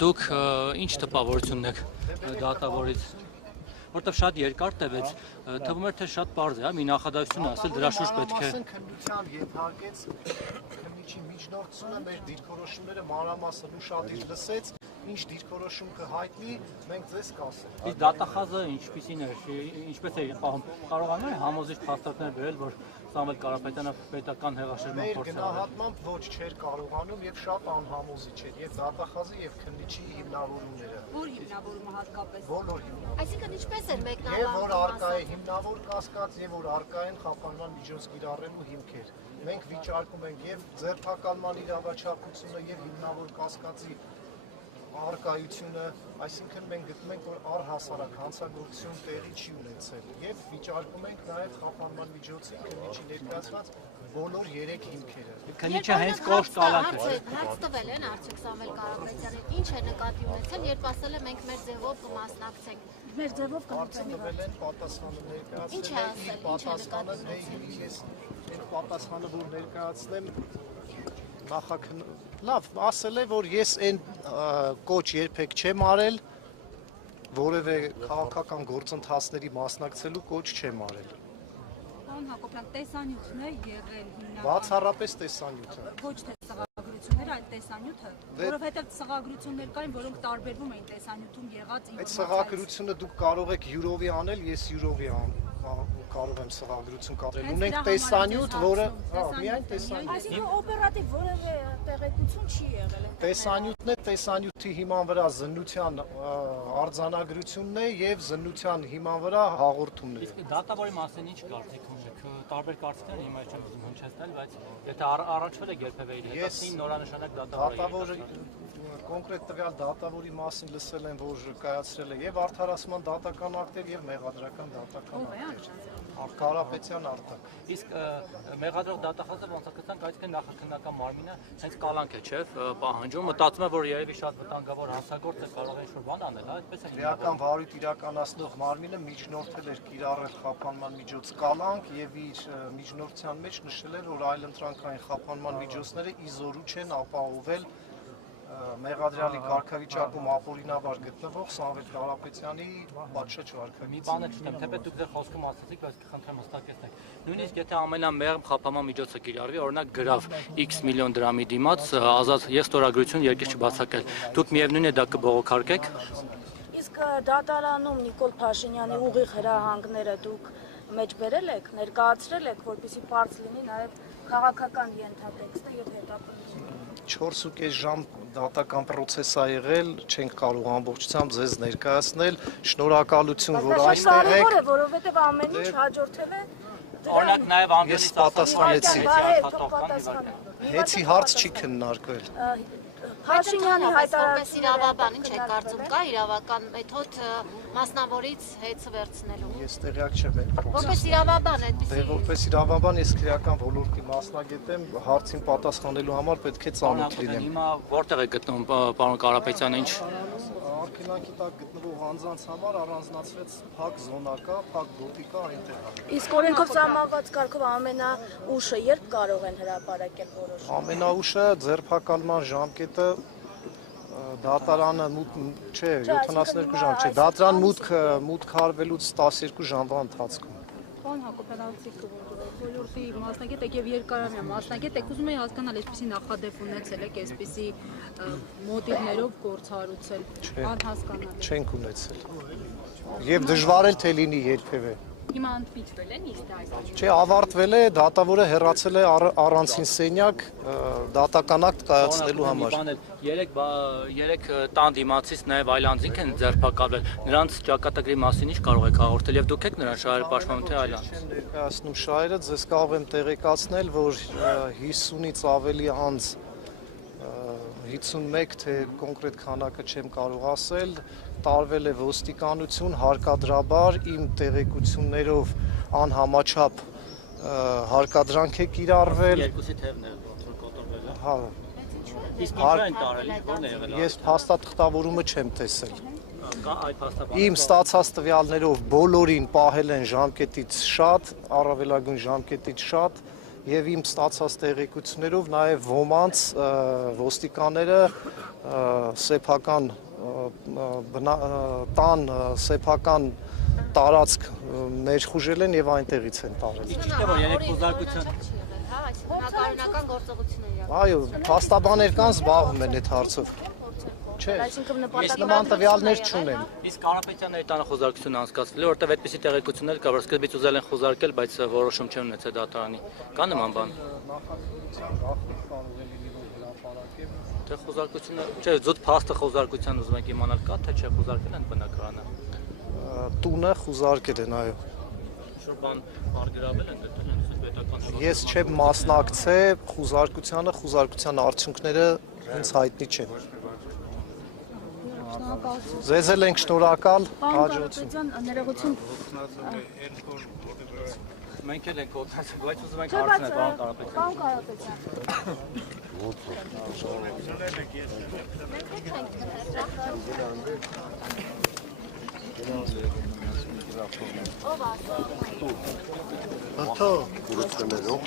Դուք ինչ տպավորություն եք դատավորից, որտեվ շատ երկար տևեց, թվում էր թե շատ պարզ է, մի նախադասություն ասել դրա շուրջ պետք է քննության ենթարկեց քննիչի միջնորդությունը մեր դիրքորոշումները մանրամասն ուշադիր լսեց, ինչ դիրքորոշում կհայտնի, մենք ձեզ կասենք։ Իսկ դատախազը ինչպիսին էր, ինչպես է պահում, կարողանում է համոզիչ փաստարկներ բերել, որ Սամվել Կարապետյանը պետական հեղաշրջման Մեր փորձ է գնահատմամբ ոչ չէր կարողանում եւ շատ անհամոզիչ էր եւ դատախազը եւ քննիչի հիմնավորումները։ Որ հիմնավորումը հատկապես։ Բոլոր հիմնավորումները։ Այսինքն ինչպես էր Եվ որ արկա է մեկնաբանում։ հիմնավոր կասկած եւ որ արկա են խափանման միջոց կիրառելու հիմքեր։ Մենք վիճարկում ենք եւ ձերբակալման իրավաչափությունը եւ հիմնավոր կասկածի արկայությունը, այսինքն մենք գտնում ենք, որ առհասարակ հանցագործություն տեղի չի ունեցել եւ վիճարկում ենք նաեւ խափանման միջոցին քննիչի ներկայացված բոլոր 3 հիմքերը։ Քննիչը հենց կոշտ կալանք է։ Հարց տվել են արդյոք Սամվել Կարապետյանին, ինչ է նկատի ունեցել, երբ ասել է մենք մեր ձևով կմասնակցենք։ Մեր ձևով Արդեն տվել են պատասխանը ներկայացնել։ Ինչ է ասել, պատասխանը ես այդ պատասխանը որ ներկայացնեմ Լավ, ասել է, որ ես այն կոչ երբեք չեմ արել, որևէ քաղաքական գործընթացների մասնակցելու կոչ չեմ արել։ Պարոն Հակոբյան, տեսանյութն է եղել հիմնական։ Բացառապես տեսանյութը։ Ոչ թե սղագրությունները, այլ տեսանյութը, որովհետև սղագրություններ կային, որոնք տարբերվում էին տեսանյութում եղած Այդ սղագրությունը դուք կարող եք յուրովի անել, ես յուրովի կարող եմ սղագրություն կատարել։ Ունենք տեսանյութ, որը միայն տեսանյութ։ Այսինքն օպերատիվ որևէ տեղեկություն չի եղել։ Տեսանյութն է, տեսանյութի հիման վրա զննության արձանագրությունն է եւ զննության հիման վրա հաղորդումն է։ Իսկ դատավորի մասին ինչ կարծիք ունեք։ Տարբեր կարծիքներ հիմա չեմ ուզում հնչեցնել, բայց եթե առնչվել եք երբևէ իր հետ, ասին նորանշանակ դատավորը կոնկրետ տվյալ դատավորի մասին լսել են, որ կայացրել է եւ արդարացման դատական ակտեր եւ մեղադրական դատական ակտեր։ Կարապետյան Արտակ։ Իսկ մեղադրող դատախազը ոնց ասացանք, այսինքն նախաքննական մարմինը հենց կալանք է, չէ՞, պահանջում, մտածում է, որ երևի շատ վտանգավոր հանցագործ է, կարող է ինչ-որ բան անել, այդպես է։ Քրեական վարույթ իրականացնող մարմինը միջնորդել էր կիրառել խափանման միջոց կալանք եւ իր միջնորդության մեջ նշել էր, որ այլընտրանքային խափանման միջոցները իզորու չեն ապահովել մեղադրյալի կարգավիճակում ապօրինաբար գտնվող Սամվել Կարապետյանի պատշաճ վարքագծին։ Մի բանը չգիտեմ, թեպետ դուք դեռ խոսքում ասացիք, բայց կխնդրեմ հստակեցնեք։ Նույնիսկ եթե ամենամեղմ խափանման միջոցը կիրառվի, օրինակ գրավ X միլիոն դրամի դիմաց, ազատ ես ստորագրություն երկիր չբացակել, դուք միևնույն է դա կբողոքարկեք։ Իսկ դատարանում Նիկոլ Փաշինյանի ուղիղ հրահանգները դուք մեջ բերել եք, ներկայացրել եք, որպեսզի բարձ լինի նաև քաղաքական ենթատեքստը եւ հետապնդումը։ 4.5 ժամ դատական process ա եղել, չենք կարող ամբողջությամբ ձեզ ներկայացնել։ Շնորհակալություն, որ այստեղ եք։ Կարևոր է, որովհետեւ ամեն ինչ հաջորդել է։ Օրինակ նաև Ես պատասխանեցի։ Պատասխան։ Հեցի հարց չի քննարկվել։ Փաշինյանի Որպես հայտարարությունը իրավաբան ինչ եք կարծում, կա իրավական մեթոդ մասնավորից հեծը վերցնելու։ Ես տեղյակ չեմ այդ Որպես process-ը։ իրավաբան Դե այդպեսի որպես իրավաբան ես քրեական ոլորտի մասնագետ եմ, հարցին պատասխանելու համար պետք է ծանոթ լինեմ։ Հիմա որտեղ է գտնվում պարոն Կարապետյանը, ինչ Արգելանքի տակ գտնվող անձանց համար առանձնացվեց փակ զոնա կա, փակ գոտի կա այնտեղ։ Իսկ օրենքով սահմանված կարգով ամենաուշը երբ կարող են հրապարակել որոշում։ Ամենաուշը ձերբակալման ժամկետը դատարանը չէ, 72 ժամ չէ, դատարան մուտք արվելուց 12 ժամվա ընթացքում։ Պարոն Հակոբյան, ասիք ոլորտի մասնագետ եք եւ երկարամյա մասնագետ եք, ուզում եի հասկանալ, այսպեսի նախադեպ ունեցել եք, այսպեսի մոտիվներով գործառույցել, անհասկանալի։ Չենք ունեցել։ Եվ դժվար էլ թե լինի երբևէ։ Հիմա ընդմիջվել են իսկ այս։ Չէ, ավարտվել է, դատավորը հեռացել է առանցին սենյակ դատական ակտ կայացնելու համար։ Երեք տան դիմացից նաև այլ անձինք են ձերբակալվել։ Նրանց ճակատագրի մասին ինչ կարող եք հաղորդել եւ դուք եք նրան շահերը պաշտպանում թե այլ անձ։ Չեմ ներկայացնում շահերը, ձեզ կարող եմ տեղեկացնել, որ 50-ից ավելի անձ 51 թե կոնկրետ քանակը չեմ կարող ասել, տարվել է ոստիկանություն, հարկադրաբար իմ տեղեկություններով անհամաչափ հարկադրանք է կիրառվել։ Երկուսի թևն է ոնց որ կոտրվել է։ Հա, Իսկ ինչ են տարել, ո՞րն է եղել։ ես փաստաթղթավորումը չեմ տեսել։ Կա այդ փաստաբանը։ Իմ ստացած տվյալներով բոլորին պահել են ժամկետից շատ, առավելագույն ժամկետից շատ, եւ իմ ստացած տեղեկություններով նաեւ ոմանց ոստիկանները սեփական տան սեփական տարածք ներխուժել են եւ այնտեղից են տարել։ Ճիշտ է, որ երեք խոզարկության հա, այսինքն հակառակական գործողություններ Այո, փաստաբաներ կան զբաղվում են այդ հարցով։ Չէ, Այսինքն ես նման տվյալներ չունեմ։ Իսկ Կարապետյանների տանը խոզարկությունը անցկացվել է, որտեղ այդպիսի տեղեկություններ կա, որ սկզբից ուզել են խոզարկել, բայց որոշում չեն ունեցել դատարանի։ Կա նման բան։ Նախագահության գաղտնիք կարող է լինի որ հրապարակեմ։ Թե խոզարկությունը, չէ, զուտ փաստը խոզարկության ուզում եք իմանալ կա, թե չէ խոզարկել են բնակարանը։ Տունը խուզարկել են, այո։ Շուտ բան արգրավել են դրել են պետական։ Ես չեմ մասնակցել խուզարկության արդյունքները ինձ հայտնի չեն։ Ձեզ էլ ենք շնորհակալ, հաջողություն։ Պարոն ներողություն։ Մենք էլ ենք օգնած, բայց ուզում ենք հարցնել բան Կարապետյան։ Պարոն Կարապետյան։ Ահա, Ուրուցքներով